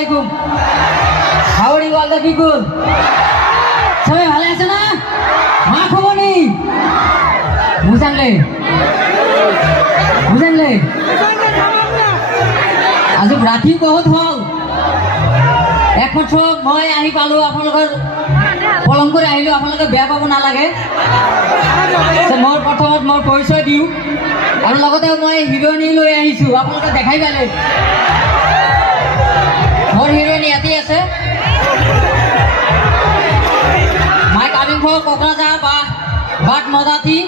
Assalamualaikum. How are you all the people? সবাই ভালো আছে না? মা খবর নেই বুঝানলে আজি ৰাতি বহুত হল একমাত্ৰ মই আহি পালো আপোনালোকৰ পলম কৰি আহিলো আপোনালোকে বেয়া পাব নালাগে মই প্ৰথমত মই পৰিচয় দিওঁ আৰু লগতে মই হিৰোইনী লৈ আহিছো আপোনালোকে দেখাই পালে মোৰ হিৰোইনী ইয়াতে আছে my coming from Kokrajhar but Madati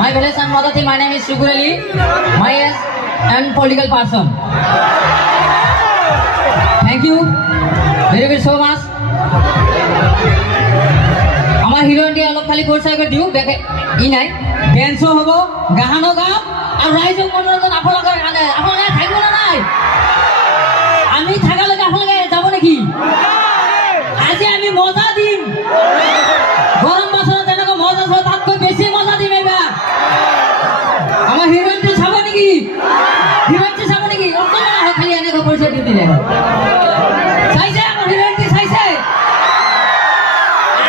my village and Madati my name is Shukur Ali my age and political person thank you very so much আমার হিরোইনটি অলপ খালি পরিচয় করে দিও দেখে ই নাই ড্যান্সও হব গাহানো গাম আর রাইজক মনোরঞ্জন আপনাদের আপনাদের থাকব না নাই আমি থাকালৈকে আপনাদের যাব নাকি আজি আমি মজা দিম গরম বছর যেনক মজা হয় তাতকৈ বেশি মজা দিম এবার আমার হিরোইনটি চাব নাকি হিরোইনটি চাব নাকি অকমান খালি এনেকৈ পরিচয় দিতে দিলে চাইছে আমার হিরোইনটি চাইছে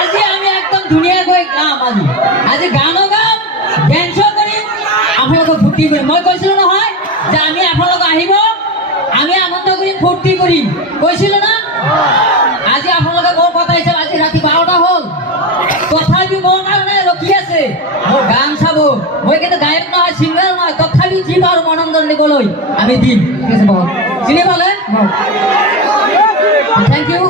আজি আমি একদম ধুনীয়াকৈ গাম আজি গানো গাম ডেন্সো কৰিম আপোনালোকক ফূৰ্তি কৰিম মই কৈছিলো নহয় যে আমি আপোনালোক আহিব আমি আনন্দ কৰিম ফূৰ্তি কৰিম কৈছিলো না আজি আপোনালোকে মোৰ কথা হিচাপ আজি ৰাতি 12টা হ'ল তথাপি মোৰ কাৰণে ৰখি আছে মোৰ গান চাব মই কিন্তু গায়ক নহয় ছিংগাৰ নহয় তথাপি যি পাৰো মনোৰঞ্জন দিবলৈ আমি দিম ঠিক আছে বহুত চিনি পালে থেংক ইউ